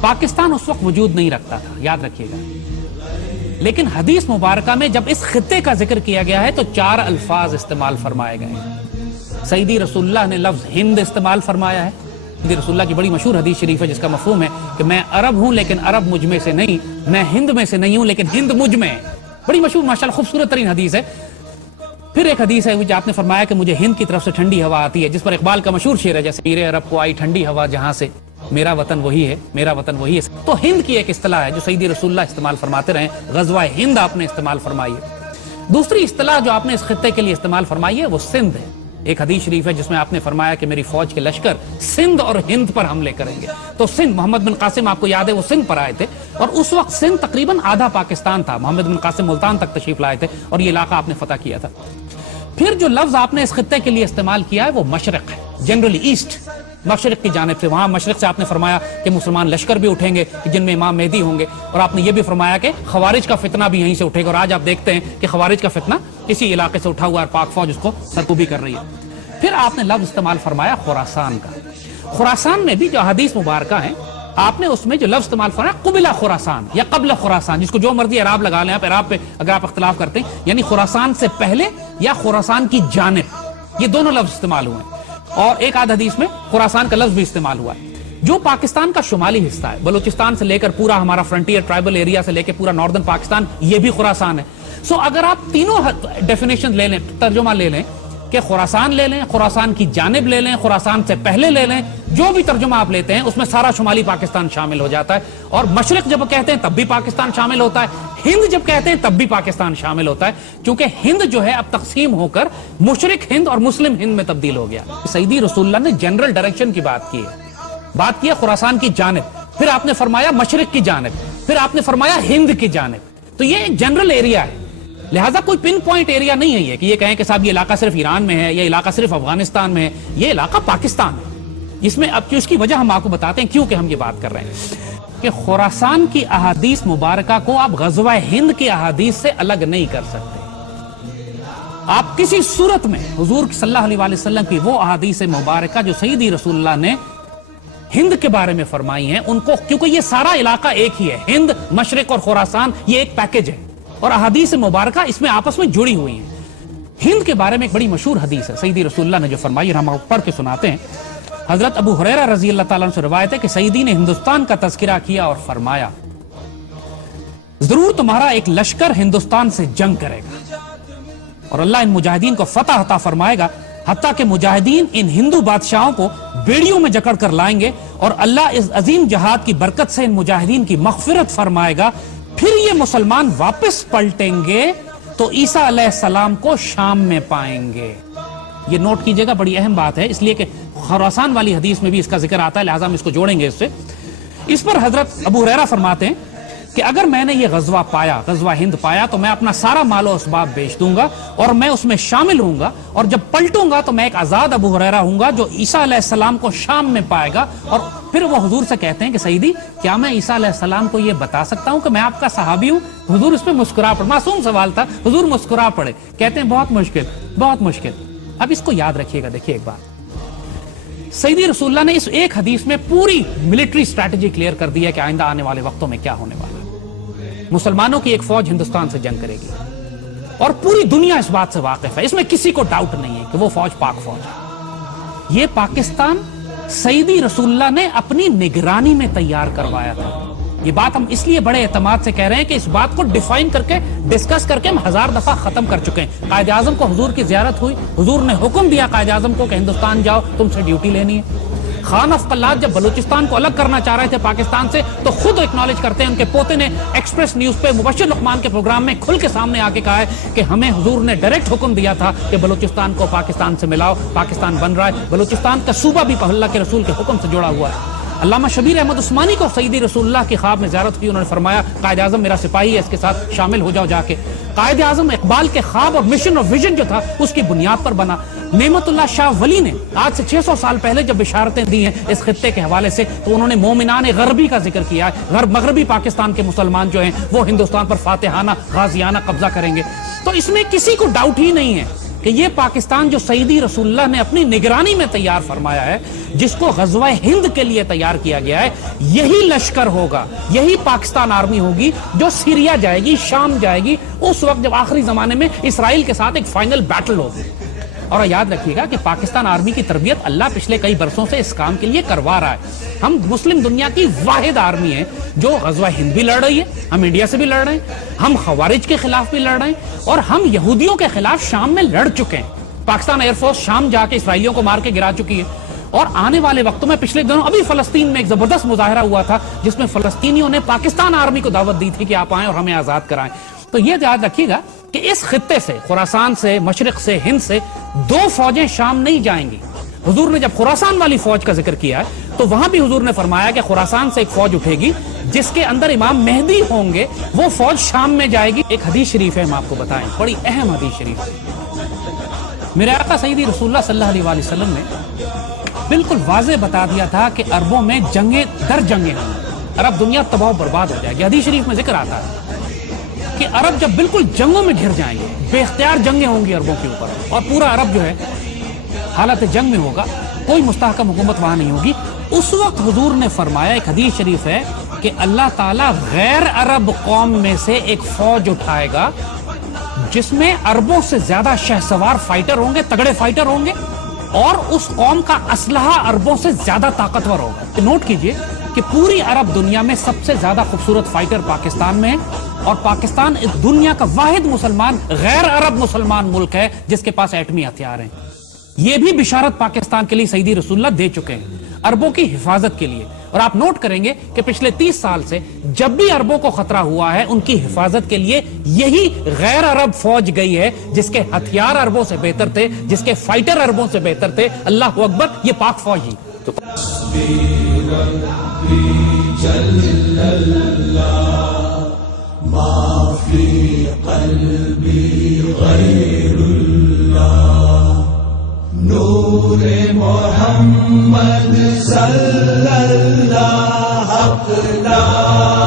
پاکستان اس وقت وجود نہیں رکھتا تھا، یاد رکھیے گا، لیکن حدیث مبارکہ میں جب اس خطے کا ذکر کیا گیا ہے تو 4 الفاظ استعمال فرمائے گئے ہیں۔ سیدی رسول اللہ نے لفظ ہند استعمال فرمایا ہے۔ سیدی رسول اللہ کی بڑی مشہور حدیث شریف ہے جس کا مفہوم ہے کہ میں عرب ہوں لیکن عرب مجھ میں سے نہیں، میں ہند میں سے نہیں ہوں لیکن ہند مجھ میں ہے۔ بڑی مشہور ماشاءاللہ خوبصورت ترین حدیث ہے۔ پھر ایک حدیث ہے جو آپ نے فرمایا کہ مجھے ہند کی طرف سے ٹھنڈی ہوا آتی ہے، جس پر اقبال کا مشہور شعر ہے جیسے میرے عرب کو آئی ٹھنڈی ہوا جہاں سے، میرا وطن وہی ہے، میرا وطن وہی ہے۔ تو ہند کی ایک اصطلاح ہے جو سیدی رسول اللہ استعمال فرماتے رہے، غزوہ ہند آپ نے استعمال فرمائی ہے۔ دوسری اصطلاح جو آپ نے اس خطے کے لیے استعمال فرمائی ہے وہ سندھ ہے۔ ایک حدیث شریف ہے جس میں آپ نے فرمایا کہ میری فوج کے لشکر سندھ اور ہند پر حملے کریں گے۔ تو سندھ، محمد بن قاسم آپ کو یاد ہے وہ سندھ پر آئے تھے، اور اس وقت سندھ تقریباً آدھا پاکستان تھا۔ محمد بن قاسم ملتان تک تشریف لائے تھے اور یہ علاقہ آپ نے فتح کیا تھا۔ پھر جو لفظ آپ نے اس خطے کے لیے استعمال کیا ہے وہ مشرق ہے، جنرلی ایسٹ، مشرق کی جانب سے۔ وہاں مشرق سے آپ نے فرمایا کہ مسلمان لشکر بھی اٹھیں گے جن میں امام مہدی ہوں گے، اور آپ نے یہ بھی فرمایا کہ خوارج کا فتنہ بھی یہیں سے اٹھے گا، اور آج آپ دیکھتے ہیں کہ خوارج کا فتنہ اسی علاقے سے اٹھا ہوا ہے، پاک فوج اس کو سرکوبی کر رہی ہے۔ پھر آپ نے لفظ استعمال فرمایا خراسان کا۔ خراسان میں بھی جو حدیث مبارکہ ہیں آپ نے اس میں جو لفظ استعمال فرمایا قبلہ خراسان یا قبل خراسان، جس کو جو مرضی اعراب لگا لیں آپ، اعراب پہ اگر آپ اختلاف کرتے ہیں، یعنی خراسان سے پہلے یا خراسان کی جانب، یہ دونوں لفظ استعمال ہوئے ہیں۔ اور ایک آدھ حدیث میں خراسان کا لفظ بھی استعمال ہوا ہے، جو پاکستان کا شمالی حصہ ہے، بلوچستان سے لے کر پورا ہمارا فرنٹیئر ٹرائبل ایریا سے لے کے پورا ناردرن پاکستان، یہ بھی خراسان ہے۔ سو اگر آپ تینوں ڈیفینیشن لے لیں، ترجمہ لے لیں کہ خراسان لے لیں، خراسان کی جانب لے لیں، خراسان سے پہلے لے لیں، جو بھی ترجمہ آپ لیتے ہیں اس میں سارا شمالی پاکستان شامل ہو جاتا ہے۔ اور مشرق جب کہتے ہیں تب بھی پاکستان شامل ہوتا ہے، ہند جب کہتے ہیں تب بھی پاکستان شامل ہوتا ہے، کیونکہ ہند جو ہے اب تقسیم ہو کر مشرق ہند اور مسلم ہند میں تبدیل ہو گیا۔ سیدی رسول اللہ نے جنرل ڈائریکشن کی بات کی ہے خراسان کی جانب، پھر آپ نے فرمایا مشرق کی جانب، پھر آپ نے فرمایا ہند کی جانب۔ تو یہ ایک جنرل ایریا ہے، لہٰذا کوئی پن پوائنٹ ایریا نہیں ہے یہ کہ یہ کہیں کہ صاحب یہ علاقہ صرف ایران میں ہے، یہ علاقہ صرف افغانستان میں ہے، یہ علاقہ پاکستان ہے۔ اس میں اب اس کی وجہ ہم آپ کو بتاتے ہیں کیوں کہ ہم یہ بات کر رہے ہیں کہ خراسان کی احادیث مبارکہ کو آپ غزوہ ہند کی احادیث سے الگ نہیں کر سکتے۔ آپ کسی صورت میں حضور صلی اللہ علیہ وآلہ وسلم کی وہ احادیث مبارکہ جو سیدی رسول اللہ نے ہند کے بارے میں فرمائی ہیں ان کو، کیونکہ یہ سارا علاقہ ایک ہی ہے، ہند، مشرق اور خراسان یہ ایک پیکج ہے، اور احادیث مبارکہ اس میں آپس میں جڑی ہوئی ہیں۔ ہند کے بارے میں ایک بڑی مشہور حدیث ہے سیدی رسول اللہ نے جو فرمائی، اور ہم پڑھ کے سناتے ہیں۔ حضرت ابو ہریرہ رضی اللہ تعالیٰ عنہ سے روایت ہے کہ سیدی نے ہندوستان کا تذکرہ کیا اور فرمایا ضرور تمہارا ایک لشکر ہندوستان سے جنگ کرے گا، اور اللہ ان مجاہدین کو فتح عطا فرمائے گا، حتیٰ کہ مجاہدین ان ہندو بادشاہوں کو بیڑیوں میں جکڑ کر لائیں گے، اور اللہ اس عظیم جہاد کی برکت سے ان مجاہدین کی مغفرت فرمائے گا۔ پھر یہ مسلمان واپس پلٹیں گے تو عیسیٰ علیہ السلام کو شام میں پائیں گے۔ یہ نوٹ کیجئے گا، بڑی اہم بات ہے، اس لیے کہ خراسان والی حدیث میں بھی اس کا ذکر آتا ہے، لہٰذا ہم اس کو جوڑیں گے اس سے۔ اس پر حضرت ابو ہریرہ فرماتے ہیں کہ اگر میں نے یہ غزوہ پایا، غزوہ ہند پایا، تو میں اپنا سارا مال و اسباب بیچ دوں گا اور میں اس میں شامل ہوں گا، اور جب پلٹوں گا تو میں ایک آزاد ابو ہریرہ ہوں گا جو عیسیٰ علیہ السلام کو شام میں پائے گا۔ اور پھر وہ حضور سے کہتے ہیں کہ سیدی کیا میں عیسیٰ علیہ السلام کو یہ بتا سکتا ہوں کہ میں آپ کا صحابی ہوں؟ حضور اس پہ مسکرا پڑے، معصوم سوال تھا، حضور مسکرا پڑے، کہتے ہیں بہت مشکل، بہت مشکل۔ اب اس کو یاد رکھیے گا، دیکھیے ایک بات، سیدی رسول اللہ نے اس ایک حدیث میں پوری ملٹری اسٹریٹجی کلیئر کر دی ہے کہ آئندہ آنے والے وقتوں میں کیا ہونے والا ہے۔ مسلمانوں کی ایک فوج ہندوستان سے جنگ کرے گی، اور پوری دنیا اس بات سے واقف ہے، اس میں کسی کو ڈاؤٹ نہیں ہے کہ وہ فوج پاک فوج ہے۔ یہ پاکستان سیدی رسول اللہ نے اپنی نگرانی میں تیار کروایا تھا۔ یہ بات ہم اس لیے بڑے اعتماد سے کہہ رہے ہیں کہ اس بات کو ڈیفائن کر کے، ڈسکس کر کے ہم 1000 دفعہ ختم کر چکے ہیں۔ قائد اعظم کو حضور کی زیارت ہوئی، حضور نے حکم دیا قائد اعظم کو کہ ہندوستان جاؤ، تم سے ڈیوٹی لینی ہے۔ خان آف قلات جب بلوچستان کو الگ کرنا چاہ رہے تھے پاکستان سے، تو خود ایکنالج کرتے ہیں، ان کے پوتے نے ایکسپریس نیوز پہ مبشر لقمان کے پروگرام میں کھل کے سامنے آ کے کہا ہے کہ ہمیں حضور نے ڈائریکٹ حکم دیا تھا کہ بلوچستان کو پاکستان سے ملاؤ، پاکستان بن رہا ہے، بلوچستان کا صوبہ بھی اللہ کے رسول کے حکم سے جڑا ہوا ہے۔ علامہ شبیر احمد عثمانی کو سیدی رسول اللہ کی خواب میں زیارت کی، انہوں نے فرمایا قائد اعظم میرا سپاہی ہے، اس کے ساتھ شامل ہو جاؤ جا کے۔ قائد اعظم اقبال کے خواب اور مشن اور ویژن جو تھا اس کی بنیاد پر بنا۔ نعمت اللہ شاہ ولی نے آج سے 600 سال پہلے جب بشارتیں دی ہیں اس خطے کے حوالے سے، تو انہوں نے مومنان غربی کا ذکر کیا ہے، مغربی پاکستان کے مسلمان جو ہیں وہ ہندوستان پر فاتحانہ غازیانہ قبضہ کریں گے۔ تو اس میں کسی کو ڈاؤٹ ہی نہیں ہے کہ یہ پاکستان جو سیدی رسول اللہ نے اپنی نگرانی میں تیار فرمایا ہے، جس کو غزوہ ہند کے لیے تیار کیا گیا ہے، یہی لشکر ہوگا، یہی پاکستان آرمی ہوگی جو سیریا جائے گی، شام جائے گی، اس وقت جب آخری زمانے میں اسرائیل کے ساتھ ایک فائنل بیٹل ہوگی۔ اور یاد رکھیے گا کہ پاکستان آرمی کی تربیت اللہ پچھلے کئی برسوں سے اس کام کے لیے کروا رہا ہے۔ ہم مسلم دنیا کی واحد آرمی ہے جو غزوہ ہند بھی لڑ رہی ہے، ہم انڈیا سے بھی لڑ رہے ہیں، ہم خوارج کے خلاف بھی لڑ رہے ہیں، اور ہم یہودیوں کے خلاف شام میں لڑ چکے ہیں۔ پاکستان ایئر فورس شام جا کے اسرائیلیوں کو مار کے گرا چکی ہے، اور آنے والے وقتوں میں پچھلے دنوں ابھی فلسطین میں ایک زبردست مظاہرہ ہوا تھا جس میں فلسطینیوں نے پاکستان آرمی کو دعوت دی تھی کہ آپ آئیں اور ہمیں آزاد کرائیں۔ تو یہ یاد رکھیے گا کہ اس خطے سے، خراسان سے، مشرق سے، ہند سے 2 فوجیں شام نہیں جائیں گی۔ حضور نے جب خراسان والی فوج کا ذکر کیا ہے تو وہاں بھی حضور نے فرمایا کہ خراسان سے ایک فوج اٹھے گی جس کے اندر امام مہدی ہوں گے، وہ فوج شام میں جائے گی۔ ایک حدیث شریف ہے، ہم آپ کو بتائیں، بڑی اہم حدیث شریف ہے۔ میرے آقا سیدی رسول اللہ صلی اللہ علیہ وسلم نے بالکل واضح بتا دیا تھا کہ عربوں میں جنگیں در جنگیں ہوں، عرب دنیا تباہ و برباد ہو جائے گی۔ حدیث شریف میں ذکر آتا ہے کہ عرب جب بالکل جنگوں میں گھر جائیں گے، بے اختیار جنگیں ہوں گی عربوں کے اوپر، اور پورا عرب جو ہے حالت جنگ میں ہوگا، کوئی مستحکم حکومت وہاں نہیں ہوگی، اس وقت حضور نے فرمایا، ایک حدیث شریف ہے کہ اللہ تعالیٰ غیر عرب قوم میں سے ایک فوج اٹھائے گا جس میں عربوں سے زیادہ شہسوار فائٹر ہوں گے، تگڑے فائٹر ہوں گے، اور اس قوم کا اسلحہ عربوں سے زیادہ طاقتور ہوگا۔ نوٹ کیجئے کہ پوری عرب دنیا میں سب سے زیادہ خوبصورت فائٹر پاکستان میں ہے، اور پاکستان اس دنیا کا واحد مسلمان غیر عرب مسلمان ملک ہے جس کے پاس ایٹمی ہتھیار ہیں۔ یہ بھی بشارت پاکستان کے لیے سیدی رسول اللہ دے چکے ہیں عربوں کی حفاظت کے لیے۔ اور آپ نوٹ کریں گے کہ پچھلے 30 سال سے جب بھی عربوں کو خطرہ ہوا ہے، ان کی حفاظت کے لیے یہی غیر عرب فوج گئی ہے جس کے ہتھیار عربوں سے بہتر تھے، جس کے فائٹر عربوں سے بہتر تھے۔ اللہ اکبر، یہ پاک فوج ہی ما فی قلبی غیر اللہ نور محمد صلی اللہ حق لا